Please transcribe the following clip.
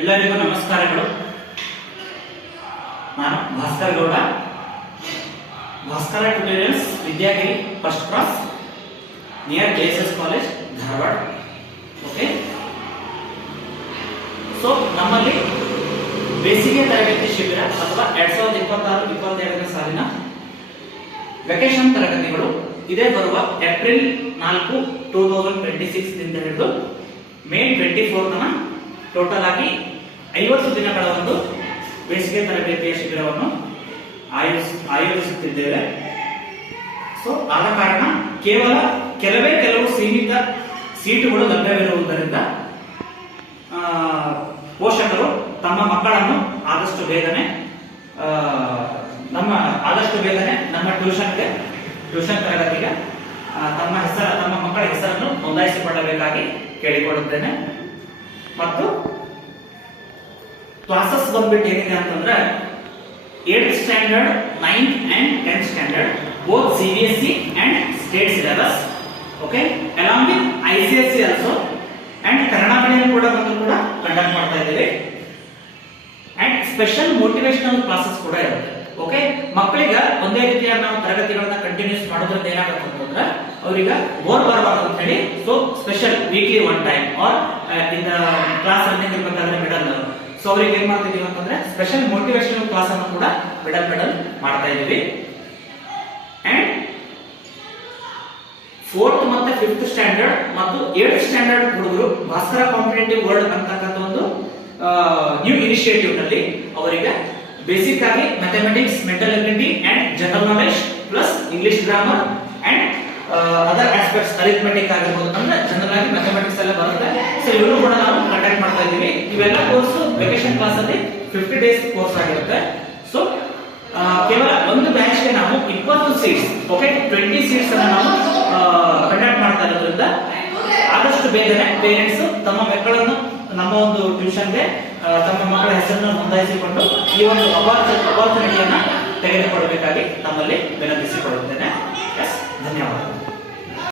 ಎಲ್ಲರಿಗೂ ನಮಸ್ಕಾರಗಳು. ನಾನು Bhaskar Gowda, Bhaskara tutorials, Vidyagiri, first cross, near JSS college, Dharwad. Okay, so ನಮ್ಮಲ್ಲಿ ಬೇಸಿಗೆ ತರಗತಿ ಶಿಬಿರ ಅಥವಾ 2026-22ನೇ ಸಾಲಿನ ವೆಕೇಶನ್ ತರಗತಿಗಳು ಇದೇ ಬರುವ ಏಪ್ರಿಲ್ 4, 2026 ದಿಂದ ಹಿಡಿದು ಮೇ 24 ತನಕ ಟೋಟಲ್ ಆಗಿ 50 ದಿನಗಳ ಒಂದು ಬೇಸಿಗೆ ತರಬೇತಿಯ ಶಿಬಿರವನ್ನು ಆಯೋಜಿಸುತ್ತಿದ್ದೇವೆ. ಸೊ ಆದ ಕಾರಣ ಕೆಲವು ಸೀಮಿತ ಸೀಟುಗಳು ಲಭ್ಯವಿರುವುದರಿಂದ ಪೋಷಕರು ತಮ್ಮ ಮಕ್ಕಳನ್ನು ಆದಷ್ಟು ಬೇಗನೆ ನಮ್ಮ ಟ್ಯೂಷನ್ ತರಗತಿಗೆ ತಮ್ಮ ಮಕ್ಕಳ ಹೆಸರನ್ನು ನೋಂದಾಯಿಸಿಕೊಳ್ಳಬೇಕಾಗಿ ಕೇಳಿಕೊಳ್ಳುತ್ತೇನೆ. ಮತ್ತು ಕ್ಲಾಸಸ್ ಬಂದ್ಬಿಟ್ಟು ಏನಿದೆ ಅಂತಂದ್ರೆ 8th standard, 9th and 10th standard both CBSE and state syllabus, okay, along with ICSE also, and Kannada medium ಕೂಡ ಕಂಡಕ್ಟ್ ಮಾಡ್ತಾ ಇದ್ದೀವಿ. ಅಂಡ್ ಸ್ಪೆಷಲ್ ಮೋಟಿವೇಶನಲ್ ಕ್ಲಾಸಸ್ ಕೂಡ ಇರುತ್ತೆ. ಓಕೆ, ಮಕ್ಕಳಿಗೆ ಒಂದೇ ರೀತಿಯ ನಾವು ತರಗತಿಗಳನ್ನ ಕಂಟಿನ್ಯೂಸ್ ಮಾಡೋದ್ರಿಂದ ಏನಾಗುತ್ತೆ ಅಂತಂದ್ರೆ ಅವರಿಗೆ ಬೋರ್ ಬರಬಾರ್ದು ಅಂತ ಹೇಳಿ so special weekly one time or in class running ಇರಬೇಕಾದ್ರೆ ಮಿಡಲ್, ಸೊ ಅವ್ರಿಗೆ ಏನ್ ಮಾಡ್ತಿದೀವಿ ಅಂತಂದ್ರೆ ಸ್ಪೆಷಲ್ ಮೋಟಿವೇಶನಲ್ ಕ್ಲಾಸ್ ಅನ್ನು ಕೂಡ ಮಿಡಲ್ ಮಾಡ್ತಾ ಇದೀವಿ. ಅಂಡ್ 4th ಮತ್ತೆ 5th ಸ್ಟ್ಯಾಂಡರ್ಡ್ ಮತ್ತು 8th ಸ್ಟ್ಯಾಂಡರ್ಡ್ ಹುಡುಗರು ಭಾಸ್ಕರ ಕಾಂಪಿಟೇಟಿವ್ ವರ್ಲ್ಡ್ ಅಂತಕ್ಕಂಥ ಒಂದು ನ್ಯೂ ಇನಿಷಿಯೇಟಿವ್ ನಲ್ಲಿ ಅವರಿಗೆ ಬೇಸಿಕ್ ಆಗಿ mathematics, mental ability and general knowledge plus English grammar and other aspects, arithmetic ಆಗಿರ್ಬೋದು, ಅಂದ್ರೆ ಜನರಲ್ ಆಗಿ ಮ್ಯಾಥಮೆಟಿಕ್ಸ್ ಎಲ್ಲ ಬರುತ್ತೆ. ಸೊ ಇವರು ಕೂಡ ನಾವು ಕಂಡಕ್ಟ್ ಮಾಡ್ತಾ ಇದ್ದೀವಿ. ಇವೆಲ್ಲ ಕೋರ್ಸ್ ವೆಕೇಶನ್ ಕ್ಲಾಸ್ ಅಲ್ಲಿ 50 ಡೇಸ್ ಕೋರ್ಸ್ ಆಗಿರುತ್ತೆ. ಸೊ ಕೇವಲ ಒಂದು ಬ್ಯಾಚ್ ಗೆ ನಾವು 20 ಸೀಟ್ಸ್, ಓಕೆ, 20 ಸೀಟ್ಸ್ ಅನ್ನು ನಾವು ಕಂಡಕ್ಟ್ ಮಾಡ್ತಾ ಇರೋದ್ರಿಂದ ಆದಷ್ಟು ಬೇಗನೆ ಪೇರೆಂಟ್ಸ್ ತಮ್ಮ ಮಕ್ಕಳನ್ನು ನಮ್ಮ ಒಂದು ಟ್ಯೂಷನ್ಗೆ ತಮ್ಮ ಮಕ್ಕಳ ಹೆಸರನ್ನು ನೋಂದಾಯಿಸಿಕೊಂಡು ಈ ಒಂದು ಅಪಾರ್ಚುನಿಟಿಯನ್ನ ತೆಗೆದುಕೊಳ್ಳಬೇಕಾಗಿ ತಮ್ಮಲ್ಲಿ ವಿನಂತಿಸಿಕೊಳ್ಳುತ್ತೇನೆ. ಧನ್ಯವಾದಗಳು.